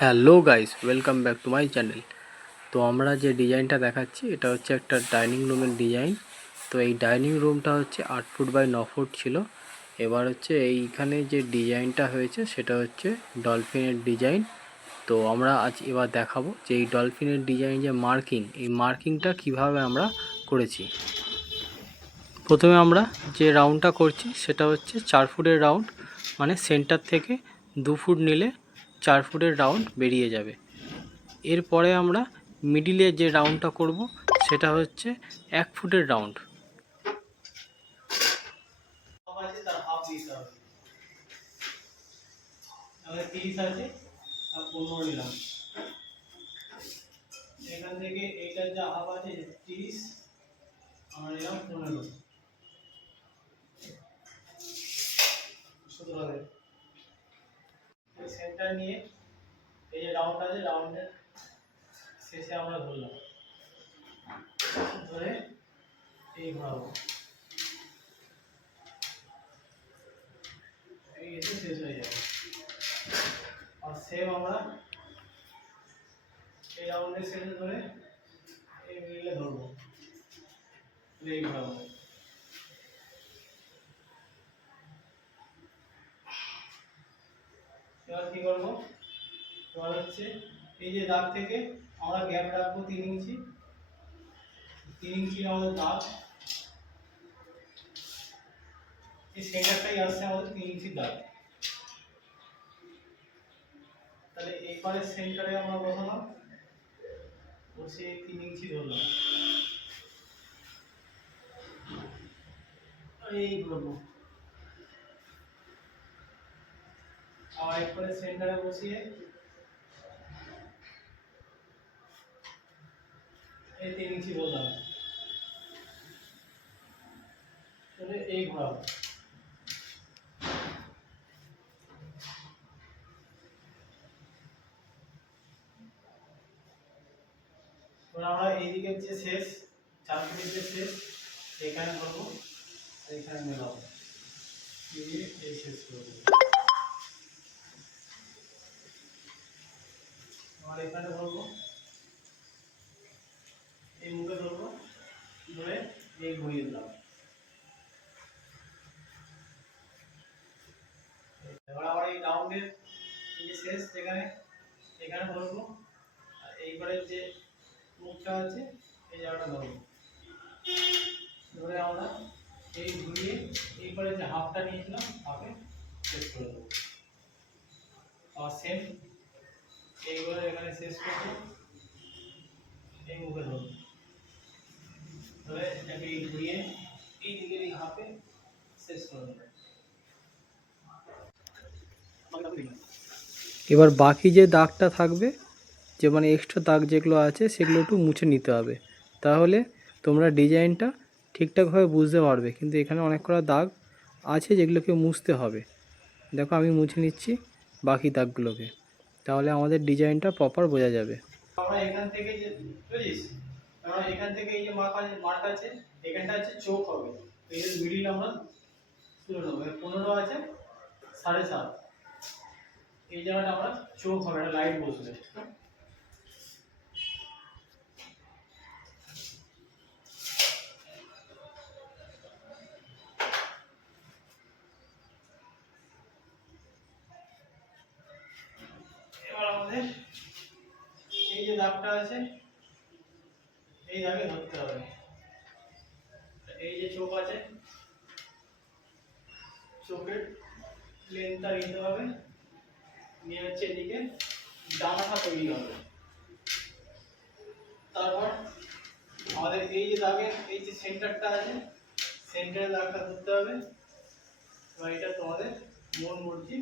Hello guys, welcome back to my channel. তো আমরা যে ডিজাইনটা দেখাচ্ছি এটা হচ্ছে একটা ডাইনিং রুমের ডিজাইন। তো এই ডাইনিং রুমটা হচ্ছে 8 ফুট বাই 9 ফুট ছিল। এবার হচ্ছে এইখানে যে ডিজাইনটা হয়েছে সেটা হচ্ছে ডলফিনের ডিজাইন। তো আমরা আজ এবার দেখাবো যে এই ডলফিনের ডিজাইন যে এই মার্কিংটা কিভাবে আমরা করেছি। প্রথমে আমরা যে রাউন্ডটা করছি সেটা হচ্ছে 4 ফুটের রাউন্ড, মানে সেন্টার থেকে 2 ফুট নিলে 4 ফুটের রাউন্ড বেরিয়ে যাবে। এরপরে আমরা মিডিলে যে রাউন্ডটা করব সেটা হচ্ছে 1 ফুটের রাউন্ড। এখান থেকে এইটার যা হাফ আছে 30, আমরা নিলাম 15, সুতরাং সেন্টার নিয়ে এই যে রাউন্ড আছে রাউন্ডের শেষে আমরা ধরলাম, ধরে এই ঘোরাবো, এই এসে শেষ হয়ে যাবে। আর সেম আমরা এই রাউন্ডের শেষে ধরে এই মিডলে ধরবো, এই ঘোরাবো। এবার কি করবো, এবার হচ্ছে এই যে দাগ থেকে আমরা গ্যাপ রাখবো 3 ইঞ্চি, 3 ইঞ্চি আমাদের দাগ, এই সেন্টারটাই আসছে আমাদের 3 ইঞ্চি দাগ। তাহলে এই পারে সেন্টারে আমরা বসালাম, বসে 3 ইঞ্চি ধরলাম, এই করবো। আবার একবারে সেন্টারে বসিয়ে এই 3 ইঞ্চি বললাম, তাহলে এই ঘোরাবো। আমরা এইদিকে যে শেষ 4 ফুটের যে শেষ এখানে ধরবো, এখানে মেলাবো, এই শেষ করবো। আর এখানে ধরবো, এই মুখে ধরবো, ধরে এই ঘুরিয়ে দিলাম। এবার আবার এই রাউন্ডের এই যে শেষ এখানে ধরবো, আর এইবারের যে মুখটা আছে এই জায়গাটা ধরবো, ধরে আমরা এই ঘুরিয়ে এইবারে যে হাফটা নিয়েছিলাম হাফে শেষ করে দেবো। আর সেম এইবারে এখানে শেষ করবো, এই মুখে ধরবো, ধরে এটাকে ঘুরিয়ে এই দিকের এই হাফে শেষ করে দেবো। এবার বাকি যে দাগটা থাকবে, যে মানে এক্সট্রা দাগ যেগুলো আছে সেগুলো একটু মুছে নিতে হবে, তাহলে তোমরা ডিজাইনটা ঠিকঠাকভাবে বুঝতে পারবে। কিন্তু এখানে অনেক কটা দাগ আছে যেগুলোকে মুছতে হবে। দেখো আমি মুছে নিচ্ছি বাকি দাগগুলোকে, তাহলে আমাদের ডিজাইনটা প্রপার বোঝা যাবে। আমরা এখান থেকে যে বুঝিস, আমরা এখান থেকে এই যে মার্ক আছে এখানটা আছে চোখ হবে, এই যে মিডিল আমরা তুলে নেবো। 15 আছে 7.5, এই জায়গাটা আমরা চোখ হবে, একটা লাইট বসবে। এবার আমাদের এই যে দাগটা আছে এই দাগে ধরতে হবে, এই যে চোখ আছে চোখের লেন্থটা নিতে হবে, নিয়ে হচ্ছে এদিকে ডানাটা তৈরি হবে। তারপর আমাদের এই যে দাগে এই যে সেন্টারটা আছে সেন্টারের দাগটা ধরতে হবে, এবং এটা তোমাদের মন মর্জি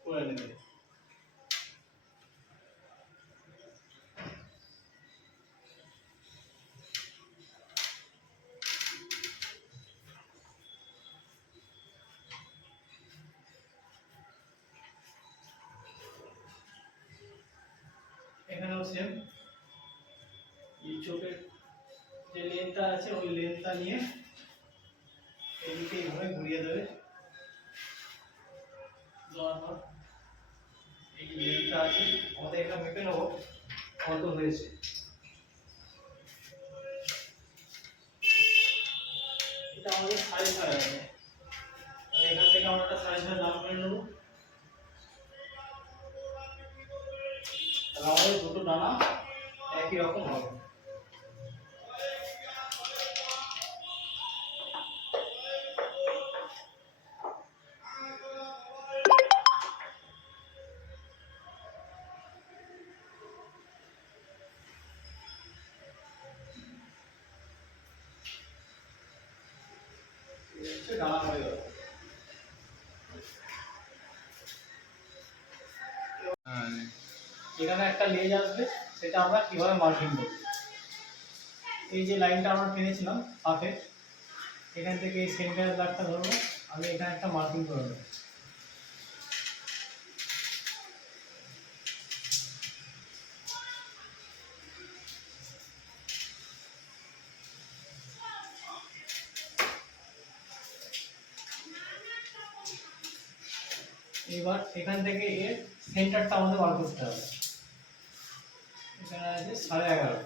করে নেবে। এখানেও সেম এই চোখের যে লেন্থটা আছে ওই লেন্থটা নিয়ে এদিকে এইভাবে ঘুরিয়ে দেবে, দেওয়ার পর এই যে লেন্থটা যেটা আছে আমাদের এটা মেপে নেবো কত হয়েছে। এটা আমাদের 6.5 আছে, এখান থেকে আমরা একটা 6.5 দাম করে নেবো। তাহলে আমাদের দুটো ডানা একই রকম হবে। ডানা হয়ে গেল। এখানে একটা লেজ আসবে, সেটা আমরা কিভাবে মার্কিং করব। এই যে লাইনটা আমরা টেনেছিলাম হাফে, এখান থেকে এই সেন্টারের দাগটা ধরবো, আমি এখানে একটা মার্কিং করে দেবো। এবার এখান থেকে এর সেন্টারটা আমাদের বার করতে হবে। এখানে আছে 11.5।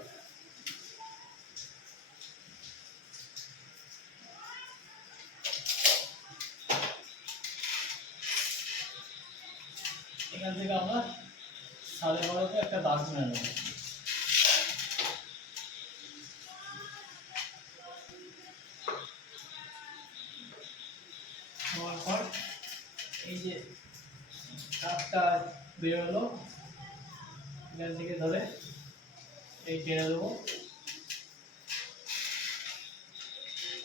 এখান থেকে আমরা 12.5-তে একটা দাগ টেনে নেব। নেওয়ার পর এই যে দাগটা বেরোলো, এখান থেকে ধরে এই টেনে দেবো।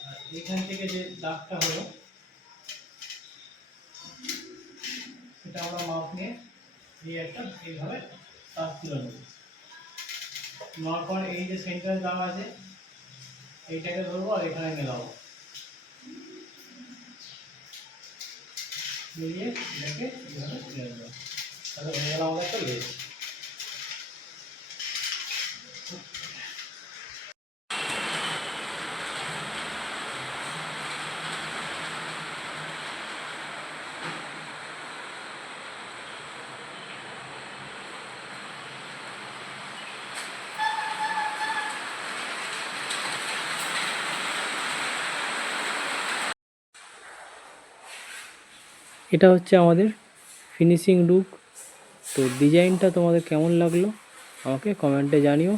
আর এখান থেকে যে দাগটা হলো সেটা আমরা মাপ নিয়ে এই একটা এইভাবে দাগ তুলে নেব। নেওয়ার পর এই যে সেন্টারের দাগ আছে এইটাকে ধরবো আর এখানে মেলাবো, মিলিয়ে এটাকে এইভাবে তুলে নেবো। তাহলে হয়ে গেল আমাদের একটা লেজ। এটা হচ্ছে আমাদের ফিনিশিং লুক। তো ডিজাইনটা তোমাদের কেমন লাগলো আমাকে কমেন্টে জানিও।